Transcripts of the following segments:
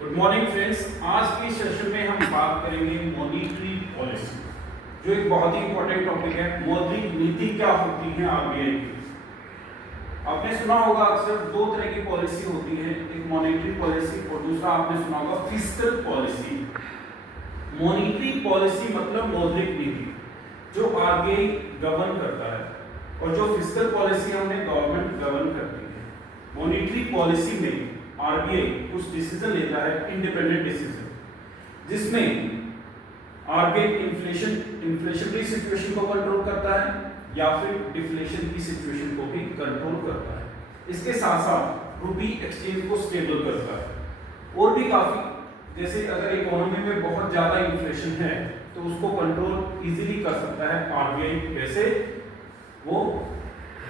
Good morning friends. आज की session में हम बात करेंगे मॉनेटरी पॉलिसी, जो एक बहुत ही इंपॉर्टेंट टॉपिक है। मौद्रिक नीति क्या होती है आरबीआई की। आपने सुना होगा अक्सर दो तरह की पॉलिसी होती है, एक मॉनेटरी पॉलिसी और दूसरा आपने सुना होगा फिस्कल पॉलिसी। मॉनेटरी पॉलिसी मतलब मौद्रिक नीति जो आरबीआई गवर्न करता है, और जो फिस्कल पॉलिसी हमने गवर्नमेंट गवर्न करती है। मॉनेटरी पॉलिसी में आरबीआई कुछ डिसीजन लेता है, इंडिपेंडेंट डिसीजन, जिसमें आरबीआई इन्फ्लेशनरी सिचुएशन को कंट्रोल करता है या फिर डिफ्लेशन की सिचुएशन को भी कंट्रोल करता है। इसके साथ साथ रुपी एक्सचेंज को स्टेबल करता है। और भी काफी, जैसे अगर इकोनॉमी में बहुत ज्यादा इन्फ्लेशन है तो उसको कंट्रोल इजीली कर सकता है आरबीआई। कैसे? वो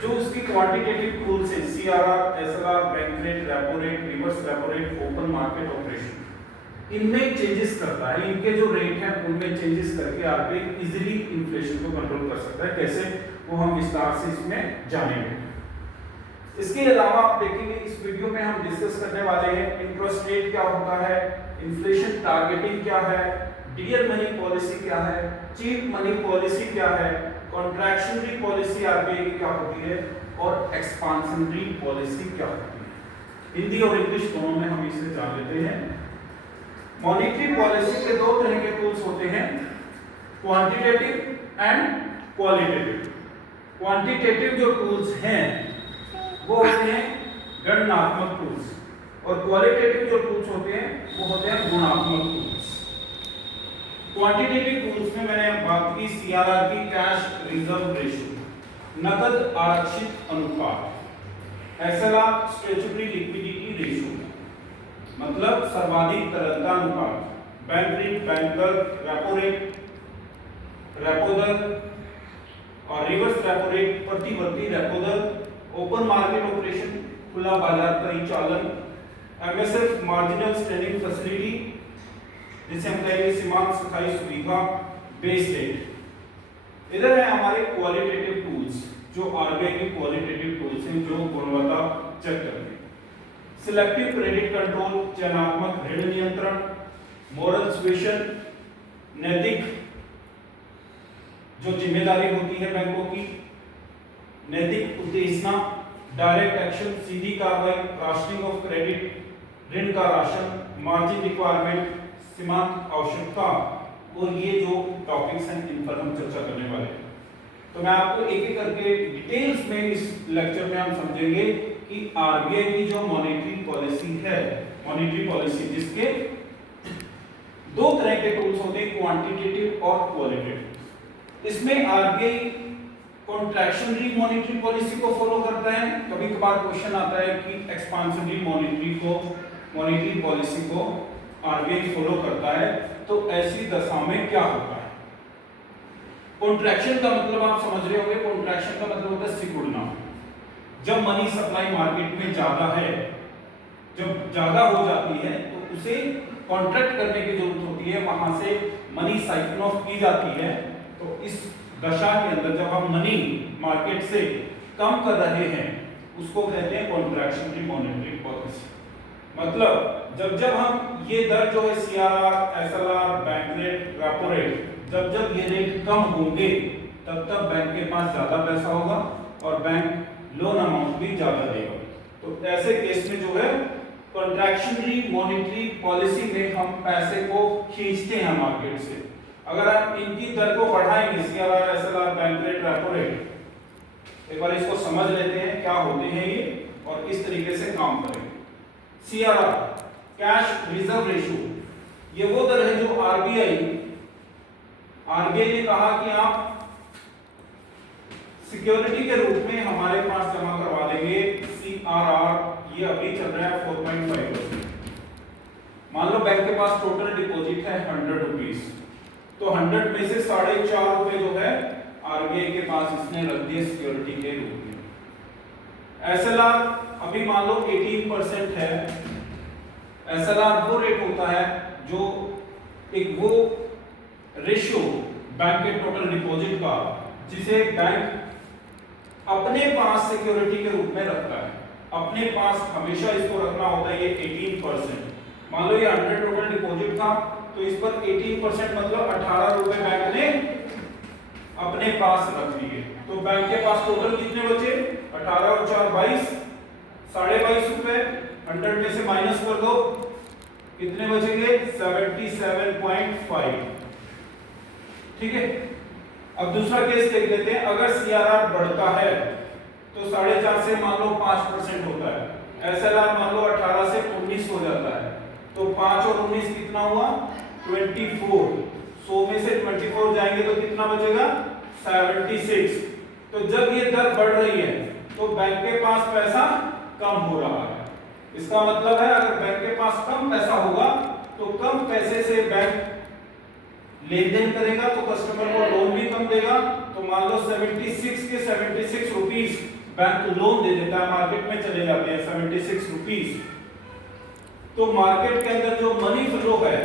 जो उसकी क्वांटिटेटिव टूल्स है, CRR, SLR, bank rate, repo rate, reverse repo rate, open market operation, इनमें चेंजेस करता है। इनके जो रेट हैं उनमें चेंजेस करके आरबीआई इजीली इन्फ्लेशन को कंट्रोल कर सकता है। कैसे? वो हम विस्तार से इसमें जानेंगे। इसके अलावा आप देखेंगे इस वीडियो में हम डिस्कस करने वाले हैं इंटरेस्ट रेट क्या होता है, इन्फ्लेशन टारगेटिंग क्या है, डियर मनी पॉलिसी क्या है, चीप मनी पॉलिसी क्या है, कॉन्ट्रैक्शनरी पॉलिसी आरबीआई की क्या होती है, और एक्सपांशनरी पॉलिसी क्या होती है। हिंदी और इंग्लिश दोनों में हम इसे जान लेते हैं। मॉनेटरी पॉलिसी के दो तरह के टूल्स होते हैं, क्वांटिटेटिव एंड क्वालिटेटिव। क्वांटिटेटिव जो टूल्स हैं वो होते हैं गणनात्मक टूल्स, और क्वालिटेटिव जो टूल्स होते हैं वो होते हैं गुणात्मक टूल्स। क्वांटिटेटिव टूल्स में मैंने बात की सीआरआर की, कैश रिजर्व रेशियो, नकद आरक्षित अनुपात, एसएलआर स्टैट्यूटरी लिक्विडिटी रेशियो मतलब सर्वाधिक तरलता अनुपात, बैंक रेट, बैंक दर, रेपो रेट, रेपो दर और रिवर्स रेपो रेट, प्रतिवर्ती रेपो दर, ओपन मार्केट ऑपरेशन, खुला बाजार परिचालन, एमएसएफ मार्जिनल स्टैंडिंग फैसिलिटी, जिसे हम कहेंगे सीमांत स्थायी सुविधा, बेस रेट। इधर है हमारे क्वालिटेटिव टूल्स, जो आरबीआई के क्वालिटेटिव टूल्स हैं जो गुणवत्ता चेक करते हैं। सिलेक्टिव क्रेडिट कंट्रोल, चयनात्मक ऋण नियंत्रण, मोरल सुएशन, नैतिक जो जिम्मेदारी होती है बैंकों की, नैतिक उत्तेजना, डायरेक्ट एक्शन सीधी कार्रवाई, राशनिंग ऑफ क्रेडिट, ऋण का राशन, मार्जिन रिक्वायरमेंट, सीमांत आवश्यकता, और ये जो टॉपिक्स हैं इन पर हम चर्चा करने वाले हैं। तो मैं आपको एक एक करके डिटेल्स में इस लेक्चर में हम समझेंगे कि आरबीआई की जो मॉनेटरी पॉलिसी है, मॉनेटरी पॉलिसी जिसके दो तरह के टूल्स होते हैं, क्वांटिटेटिव और क्वालिटेटिव। इसमें आरबीआई कॉन्ट्रैक्शनरी मॉनेटरी पॉलिसी को फॉलो करता है। कभी कभार क्वेश्चन आता है कि एक्सपांशनरी मॉनेटरी पॉलिसी को आरबीआई फॉलो करता है, तो ऐसी दशा में क्या होता है। कॉन्ट्रैक्शन का मतलब आप समझ रहे होंगे, कॉन्ट्रैक्शन का मतलब होता है सिकुड़ना। जब मनी सप्लाई मार्केट में ज्यादा है, जब ज्यादा हो जाती है तो उसे कॉन्ट्रैक्ट करने की जरूरत होती है, वहां से मनी साइक्लोन ऑफ की जाती है। तो इस दशा के अंदर जब हम मनी मार्केट से कम कर रहे हैं उसको कहते हैं कॉन्ट्रैक्शनरी मॉनेटरी पॉलिसी। मतलब जब हम ये दर जो है CRR, SLR, bank rate, repo rate, जब ये रेट कम होंगे तब बैंक के पास ज्यादा पैसा होगा और बैंक लोन अमाउंट भी ज्यादा देगा। तो ऐसे केस में जो है कॉन्ट्रैक्शनरी मॉनेटरी पॉलिसी में हम पैसे को खींचते हैं मार्केट से। अगर आप इनकी दर को बढ़ाएंगे, CRR, SLR, bank rate, repo rate, एक बार इसको समझ लेते हैं क्या होते हैं ये और किस तरीके से काम करेंगे। सीआरआर, कैश रिजर्व रेशियो, ये वो दर है जो आरबीआई ने कहा कि आप सिक्योरिटी के रूप में हमारे पास जमा करवा लेंगे। सीआरआर ये अभी चल रहा है 4.5%। मान लो बैंक के पास टोटल डिपॉजिट है 100 रुपीज, तो 100 में से 4.5 रुपए जो है आरबीआई के पास इसने रख दिए सिक्योरिटी के रूप में। एसएलआर अभी मान लो 18% है। एसएलआर वो रेट होता है जो वो रेशियो बैंक के टोटल डिपॉजिट का जिसे बैंक अपने पास सिक्योरिटी के रूप में रखता है। अपने पास हमेशा इसको रखना होता है ये 18%। मान लो ये 100 रुपए डिपॉजिट था, तो इस पर 18% मतलब 18 रुपए बैंक ने अपने पास रख लिए। तो बैंक के पास टोटल कितने बचे? 18 और 4 22, 22.5 रुपए। 100 में से माइनस कर दो, कितने बचेंगे? 77.5। ठीक है। अब दूसरा केस देख लेते हैं। अगर सीआरआर बढ़ता है तो 4.5 से मान लो 5% होता है, एसएलआर मान लो 18 से 19 हो जाता है, तो 5 और 19 कितना हुआ? 24। 100 में से 24 जाएंगे तो कितना बचेगा? 76। तो जब ये दर बढ़ रही है तो बैंक के पास पैसा कम हो रहा है। इसका मतलब है अगर बैंक के पास कम पैसा होगा तो कम पैसे से बैंक लेन देन करेगा, तो कस्टमर को लोन भी कम देगा। तो मान लो 76 के 76 रुपीस बैंक लोन दे देता है, मार्केट में चले जाते हैं 76 रुपीस। तो मार्केट के अंदर जो मनी फ्लो है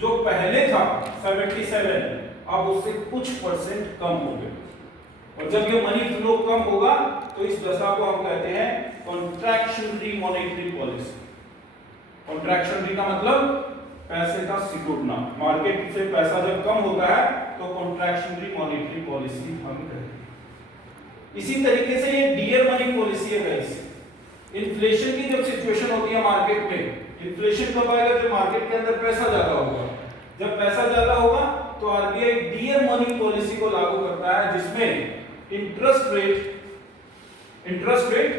जो पहले था 77, अब उससे कुछ परसेंट कम हो गया। और जब ये मनी फ्लो कम होगा तो इस दशा को हम कहते हैं कॉन्ट्रैक्शनरी मॉनेटरी पॉलिसी। कॉन्ट्रैक्शनरी का मतलब पैसे का सिकुड़ना। मार्केट से पैसा जब कम होता है तो कॉन्ट्रैक्शनरी मॉनेटरी पॉलिसी हम कहते हैं। इसी तरीके से ये डियर मनी पॉलिसी है गाइस। इन्फ्लेशन की जब सिचुएशन होती है मार्केट में, इन्फ्लेशन कब आएगा? जब मार्केट के अंदर पैसा ज्यादा होगा। जब पैसा ज्यादा होगा तो आरबीआई डियर मनी पॉलिसी को लागू करता है, जिसमें इंटरेस्ट रेट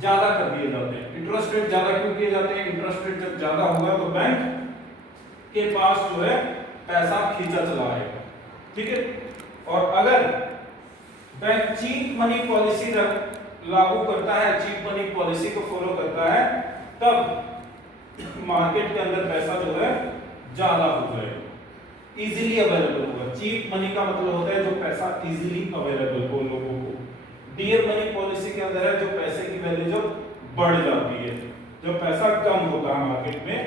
ज्यादा कर दिए जाते हैं। इंटरेस्ट रेट ज्यादा क्यों किए जाते हैं? इंटरेस्ट रेट जब ज्यादा होगा तो बैंक के पास जो है पैसा खींचा चला आएगा। ठीक है। और अगर बैंक चीप मनी पॉलिसी लागू करता है, चीप मनी पॉलिसी को फॉलो करता है, तब मार्केट के अंदर पैसा जो है ज्यादा हो जाएगा, इजीली अवेलेबल होगा। चीप मनी का मतलब होता है जो पैसा इजीली अवेलेबल हो लोगों को। डियर मनी पॉलिसी के अंदर है जो पैसे की वैल्यू जो बढ़ जाती है, जब पैसा कम होता है मार्केट में,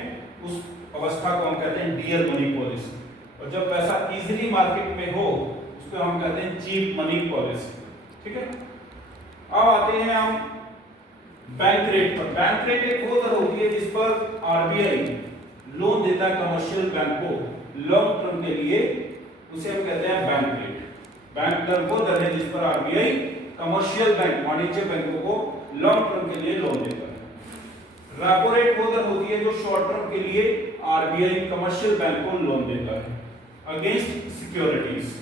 उस अवस्था को हम कहते हैं डियर मनी पॉलिसी। और जब पैसा इजीली मार्केट में हो उसको हम कहते हैं चीप मनी पॉलिसी। ठीक है। अब आते हैं हम बैंक रेट पर। बैंक रेट एक वो दर होती है जिस पर आरबीआई लोन देता है कमर्शियल बैंक को लॉन्ग टर्म के लिए, उसे हम कहते हैं बैंक रेट। बैंक दर वो दर है जिस पर आरबीआई कमर्शियल बैंक, वाणिज्य बैंकों को लॉन्ग टर्म के लिए लोन देता है। रेपो रेट वो दर होती है जो शॉर्ट टर्म के लिए आरबीआई कमर्शियल बैंक को लोन देता है against securities.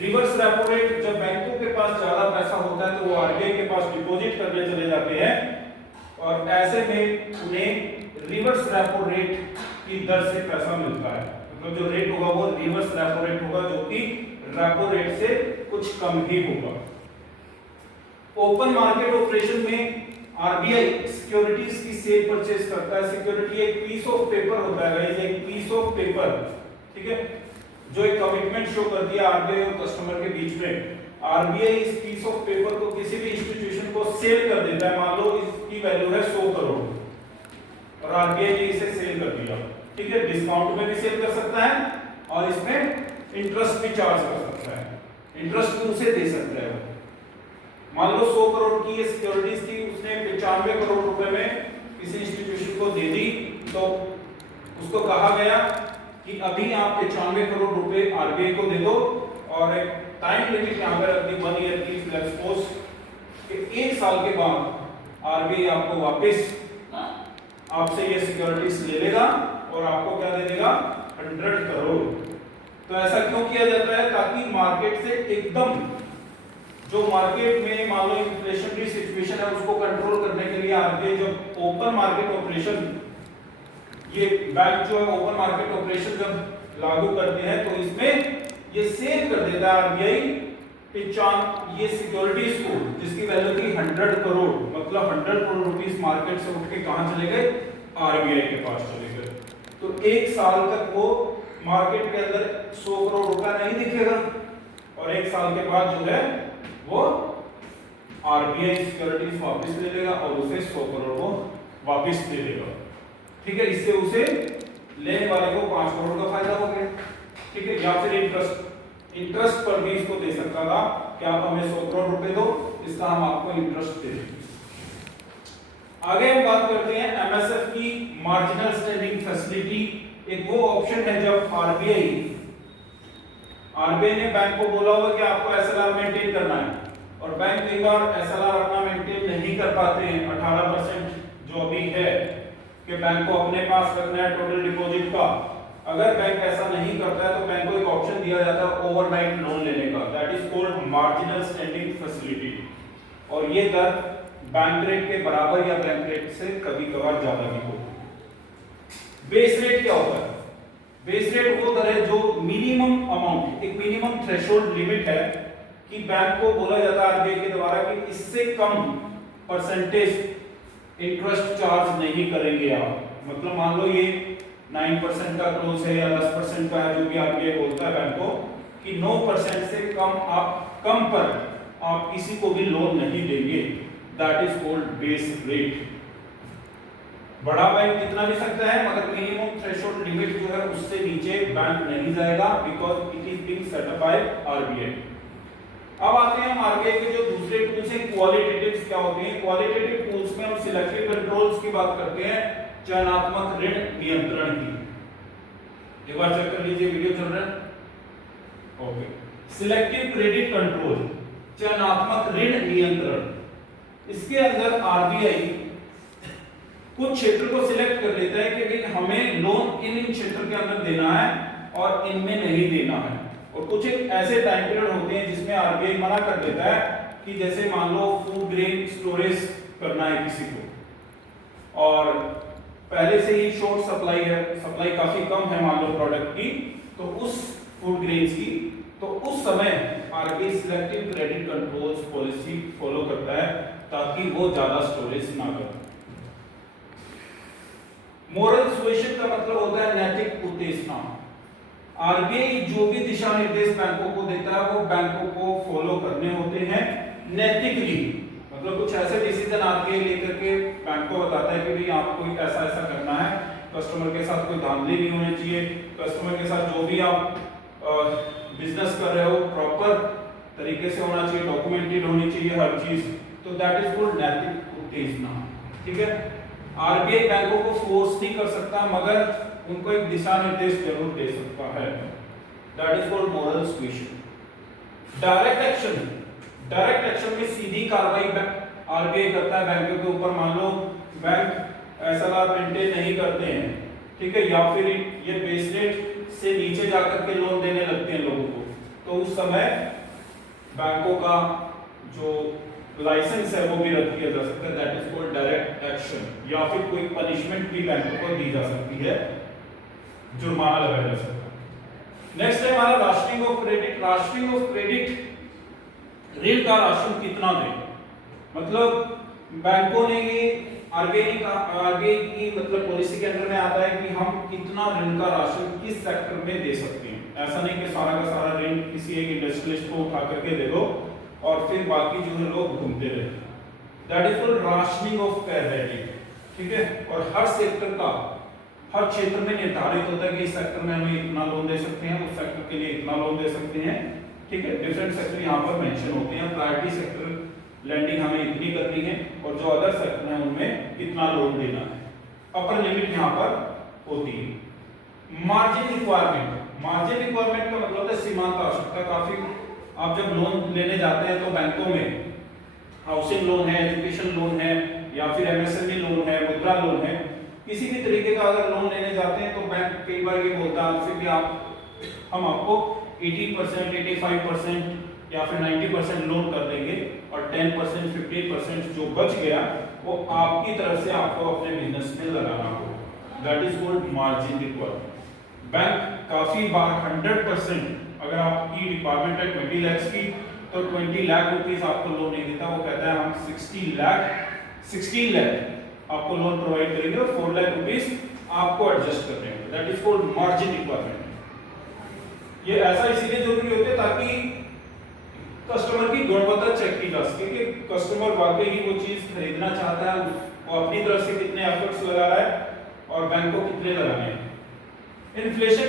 Reverse repo rate, जब बैंकों के पास ज्यादा पैसा होता है तो वो आरबीआई के पास डिपॉजिट करने चले जाते हैं, और ऐसे में उन्हें रिवर्स रेपो रेट की दर से पैसा मिलता है। मतलब जो रेट होगा वो रिवर्स रेपो रेट होगा, जो कि रेपो रेट से कुछ कम ही होगा। ओपन मार्केट ऑपरेशन में आरबीआई सिक्योरिटीज की सेल परचेज करता है। सिक्योरिटी एक पीस ऑफ पेपर होता है, एक पीस ऑफ पेपर, ठीक है, जो एक कमिटमेंट शो कर दिया आरबीआई और कस्टमर के बीच में। आरबीआई इस पीस ऑफ पेपर को किसी भी इंस्टीट्यूशन को सेल कर देता है। मान लो इसकी वैल्यू है 100 करोड़ और आरबीआई ने इसे सेल कर दिया, ठीक है। डिस्काउंट में भी सेल कर सकता है और इसमें इंटरेस्ट भी चार्ज कर सकता है, इंटरेस्ट भी उसे दे सकता है। मान लो 100 करोड़ की ये सिक्योरिटीज थी, उसने 95 करोड़ रुपए में किसी इंस्टीट्यूशन को दे दी, तो उसको कहा गया कि अभी आप 95 करोड़ रुपए आरबीआई को दे दो और एक टाइम लिमिट यहां पर रख दी 1 ईयर की। लेट्स सपोज कि 1 साल के बाद आरबीआई आपको वापस आपसे ये सिक्योरिटीज ले लेगा और आपको क्या दे देगा? 100 करोड़। तो ऐसा क्यों किया जाता है? ताकि मार्केट से एकदम, जो मार्केट में मान लो इन्फ्लेशनरी सिचुएशन है उसको कंट्रोल करने के लिए आरबीआई जब ओपन मार्केट ऑपरेशन, ये बैंक जो है ओपन मार्केट ऑपरेशन जब लागू करते हैं तो इसमें ये सेल कर देता है आरबीआई ये सिक्योरिटीज को, जिसकी वैल्यू थी 100 करोड़, मतलब 100 करोड़ रुपीस मार्केट से उठ के कहां चले गए? आरबीआई के पास चले गए। तो 1 साल तक वो मार्केट के अंदर 100 करोड़ रुपया नहीं दिखेगा और 1 साल के बाद जो है वो आरबीआई सिक्योरिटीज वापस ले लेगा और उसे 100 करोड़ को वापस दे देगा, ठीक है। इससे उसे लेने वाले को 5 करोड़ का फायदा हो गया, ठीक है। या फिर इंटरेस्ट पर भी इसको दे सकता था कि आप हमें 100 करोड़ रुपए दो, इसका हम आपको इंटरेस्ट दे देंगे। आगे हम बात करते हैं एमएसएफ की मार्जिनल स्टैंडिंग फैसिलिटी। एक वो ऑप्शन है जब आरबीआई ने बैंक को बोला होगा कि आपको एसएलआर मेंटेन करना है, और बैंक कई बार एसएलआर अपना मेंटेन नहीं कर पाते हैं। 18% जो अभी है कि बैंक को अपने पास रखना है टोटल डिपॉजिट का, अगर बैंक ऐसा नहीं करता है तो बैंक को एक ऑप्शन दिया जाता है ओवरनाइट लोन लेने का, that is called marginal standing facility. और ये दर बैंक रेट के बराबर या बैंक रेट से कभी-कभार ज्यादा भी होती है। बेस रेट क्या होता है? बेस रेट वो दर है जो मिनिमम अमाउंट, एक मिनिमम थ्रेशोल्ड लिमिट है कि बैंक को बोला जाता है आरबीआई के द्वारा कि इससे कम परसेंटेज इंटरेस्ट चार्ज नहीं करेंगे आप। मतलब मान लो ये 9% का क्लोज है या 10% का है, जो भी आरबीआई बोलता है बैंक को कि 9% से कम पर आप किसी को भी लोन नहीं देंगे, that is called base rate. बड़ा बैंक कितना भी सकता है मगर मिनिमम थ्रेशोल्ड लिमिट जो है उससे नीचे बैंक नहीं जाएगा, because it is being set up by RBI. अब आते हैं हम आरबीआई के जो दूसरे टूल्स हैं क्वालिटेटिव्स क्या होते हैं। क्वालिटेटिव टूल्स में हम सिलेक्टिव कंट्रोल्स की बात करते हैं, चयनात्मक ऋण नियंत्रण की। एक बार चेक कर लीजिए, वीडियो चल रहा है। ओके, सिलेक्टिव क्रेडिट कंट्रोल, चयनात्मक ऋण नियंत्रण। इसके अंदर आरबीआई कुछ क्षेत्र को सिलेक्ट कर लेता है कि भाई हमें लोन इन क्षेत्र के अंदर देना है और इनमें नहीं देना है, और कुछ एक ऐसे टाइम पीरियड होते हैं जिसमें आरबीआई मना कर देता है कि जैसे मान लो फूड ग्रेन स्टोरेज करना है किसी को, और पहले से ही शॉर्ट सप्लाई है, सप्लाई काफी कम है मान लो प्रोडक्ट की, तो उस फूड ग्रेन्स की, तो उस समय RBI selective credit controls policy follow करता है ताकि वो ज्यादा स्टोरेज ना करे। मोरल सुएशन का मतलब होता है नैतिक उत्तेजना। आरबीआई जो भी दिशा निर्देश बैंकों को देता है वो बैंकों को फॉलो करने होते हैं नैतिकली। मतलब कुछ ऐसे डिसीजन आरबीआई लेकर के बैंक को बताता है कि भाई आपको ऐसा ऐसा करना है, कस्टमर के साथ कोई धांधली नहीं होनी चाहिए, कस्टमर के साथ जो भी आप बिजनेस कर रहे हो प्रॉपर तरीके से होना चाहिए, डॉक्यूमेंटेड होनी चाहिए हर चीज, तो दैट इज कॉल्ड नैतिक उत्तेजना। ठीक है, आरबीआई बैंकों को फोर्स नहीं कर सकता मगर उनको एक दिशा निर्देश जरूर दे सकता है, that is called moral suasion. Direct action में सीधी कार्रवाई आरबीआई करता है बैंकों के ऊपर। मान लो बैंक एसएलआर मेंटेन नहीं करते हैं, ठीक है, या फिर ये बेस रेट से नीचे जाकर के लोन देने लगते हैं लोगों को, तो उस समय बैंकों का जो लाइसेंस है वो भी रद्द किया जा सकता है, that is called direct action. या फिर कोई पनिशमेंट भी बैंकों को दी जा सकती है, जुर्माना लगाया जा सकता है। नेक्स्ट है हमारा rationing of credit. Rationing of credit, ऋण का राशन कितना दें। मतलब बैंकों ने ये आरबीआई की मतलब पॉलिसी के अंदर में आता है कि हम कितना ऋण का राशन किस सेक्टर में दे सकते हैं। ऐसा नहीं कि सारा का सारा ऋण किसी एक इंडस्ट्रियलिस्ट को उठा करके दे दो और फिर बाकी जो है लोग घूमते रहे, that is called rationing of credit. ठीक है, और हर सेक्टर का हर क्षेत्र में निर्धारित होता है कि इस सेक्टर में हम इतना लोन दे सकते हैं, उस सेक्टर के लिए इतना लोन दे सकते हैं। ठीक है, डिफरेंट सेक्टर यहाँ पर मेंशन होते हैं। प्रायोरिटी सेक्टर लैंडिंग हमें इतनी करनी है और जो अदर सेक्टर है उनमें इतना लोन देना है, अपर लिमिट यहाँ पर होती है। मार्जिन रिक्वायरमेंट का मतलब है सीमांत आवश्यकता। काफी आप जब लोन लेने जाते हैं तो बैंकों में हाउसिंग लोन है, एजुकेशन लोन है, या फिर एमएसएमई लोन है, मुद्रा लोन है, किसी भी तरीके का अगर लोन लेने जाते हैं तो बैंक कई बार ये बोलता है आपसे कि हम आपको 80%, 85% या फिर 90% लोन कर देंगे और 10%, 15% जो बच गया वो आपकी तरफ से आपको अपने बिजनेस में लगाना होगा, that is called margin requirement. Bank काफी बार 100%, अगर आपकी रिक्वायरमेंट है 20 लाख की तो 20 लाख रुपीस आपको लोन नहीं देता, वो कहता है हम 16 लाख आपको लोन प्रोवाइड करेंगे और 4 लाख रुपीस आपको एडजस्ट करने होंगे, that is called margin requirement. ये ऐसा इसीलिए जरूरी होता है ताकि कस्टमर की गुणवत्ता चेक की जा सके कि कस्टमर वाकई ही वो चीज खरीदना चाहता है, वो अपनी तरफ से कितने एफर्ट्स लगा रहा है और बैंक को कितने लगाने हैं। इन्फ्लेशन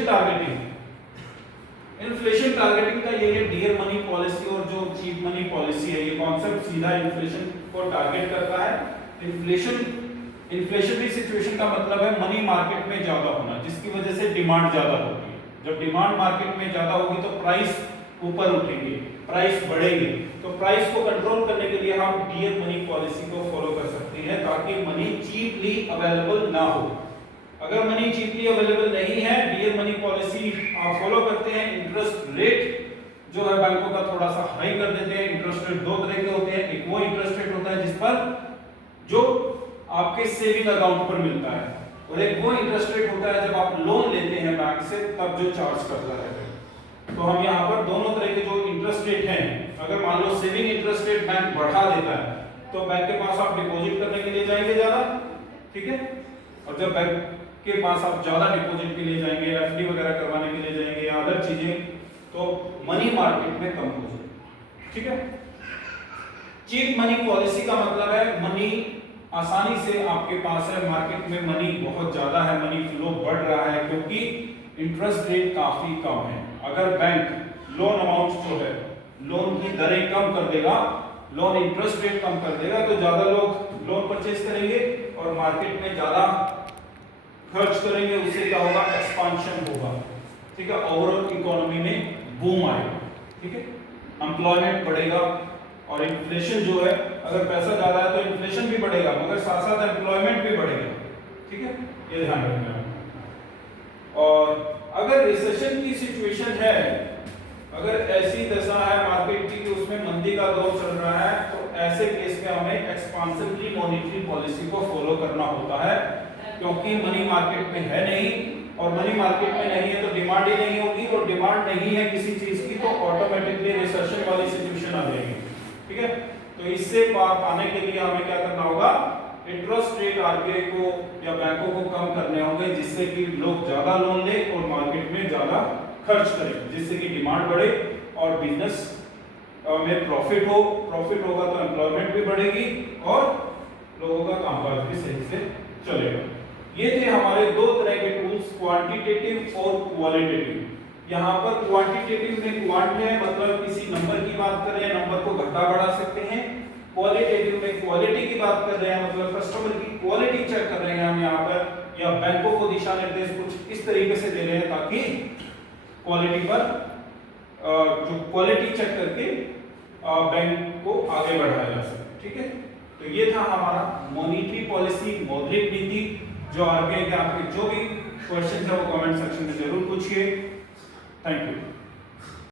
टारगेटिंग का ये डियर मनी पॉलिसी और जो चीप मनी पॉलिसी है, ये कॉन्सेप्ट सीधा इन्फ्लेशन को टारगेट करता है। इन्फ्लेशन इन्फ्लेशनरी सिचुएशन का मतलब है मनी मार्केट में ज्यादा होना, जिसकी वजह से डिमांड ज्यादा होती है। जब डिमांड मार्केट में ज्यादा होगी तो प्राइस ऊपर उठेंगे, प्राइस बढ़ेंगे। तो प्राइस को कंट्रोल करने के लिए हम डियर मनी पॉलिसी को फॉलो कर सकते हैं ताकि मनी चीपली अवेलेबल ना हो। अगर मनी चीपली अवेलेबल नहीं है, डियर मनी पॉलिसी आप फॉलो करते हैं, इंटरेस्ट रेट जो है बैंकों का थोड़ा सा हाई कर देते हैं। इंटरेस्ट रेट दो तरह के होते हैं, एक वो इंटरेस्ट रेट होता है जिस पर जो आपके सेविंग अकाउंट पर मिलता है, और एक वो इंटरेस्ट रेट होता है जब आप लोन लेते हैं बैंक से तब जो चार्ज करता है। तो हम यहाँ पर दोनों तरह के जो इंटरेस्ट रेट हैं, अगर मान लो सेविंग इंटरेस्ट रेट बैंक बढ़ा देता है तो बैंक के पास आप डिपॉजिट करने के लिए जाएंगे ज्यादा, ठीक है, और जब बैंक के पास आप ज्यादा डिपॉजिट के लिए जाएंगे, एफडी वगैरह करवाने के लिए जाएंगे या अदर चीजें, तो मनी मार्केट में कम हो जाए, ठीक है। चीप मनी पॉलिसी का मतलब है मनी आसानी से आपके पास है, मार्केट में मनी बहुत ज्यादा है, मनी फ्लो बढ़ रहा है क्योंकि इंटरेस्ट रेट काफी कम है। अगर बैंक लोन अमाउंट जो है, लोन की दरें कम कर देगा, लोन इंटरेस्ट रेट कम कर देगा, तो ज्यादा लोग लोन परचेज करेंगे और मार्केट में ज्यादा खर्च करेंगे, उससे क्या होगा, एक्सपांशन होगा, ठीक है, ओवरऑल इकोनॉमी में बूम आएगा, ठीक है, एम्प्लॉयमेंट बढ़ेगा और इन्फ्लेशन जो है, अगर पैसा ज्यादा है तो इन्फ्लेशन भी बढ़ेगा मगर साथ साथ एम्प्लॉयमेंट भी बढ़ेगा, ठीक है, ये ध्यान रखना है। और अगर रिसेशन की सिचुएशन है, अगर ऐसी दशा है मार्केट की कि उसमें मंदी का दौर चल रहा है, तो ऐसे केस में हमें एक्सपांसिवली मॉनेटरी पॉलिसी को फॉलो करना होता है, क्योंकि मनी मार्केट में है नहीं, और मनी मार्केट में नहीं है तो डिमांड ही नहीं होगी, और डिमांड नहीं है किसी चीज की तो ऑटोमेटिकली रिसेशन वाली सिचुएशन आ जाएगी, ठीक है। तो इससे पार पाने के लिए हमें क्या करना होगा, इंटरेस्ट रेट आरबीआई को या बैंकों को कम करने होंगे, जिससे कि लोग ज्यादा लोन ले और मार्केट में ज्यादा खर्च करें, जिससे कि डिमांड बढ़े और बिजनेस में प्रॉफिट हो, प्रॉफिट होगा तो एम्प्लॉयमेंट भी बढ़ेगी और लोगों का कामकाज भी सही से चलेगा। ये थे हमारे दो तरह के टूल्स, क्वांटिटेटिव और क्वालिटेटिव। यहाँ पर क्वांटिटेटिव में क्वांट है मतलब किसी नंबर की बात कर रहे हैं, नंबर को घटा बढ़ा सकते हैं। क्वालिटेटिव में क्वालिटी की बात कर रहे हैं, मतलब कस्टमर की क्वालिटी चेक कर रहे हैं हम यहाँ पर, या बैंकों को दिशा निर्देश कुछ इस तरीके से दे रहे हैं ताकि क्वालिटी पर जो क्वालिटी चेक करके बैंक को आगे बढ़ाया जा सके, ठीक है। तो ये था हमारा मॉनेटरी पॉलिसी, मौद्रिक नीति, जो आरबीआई के आपके जो भी क्वेश्चन है वो कमेंट सेक्शन में जरूर पूछिए। Thank you.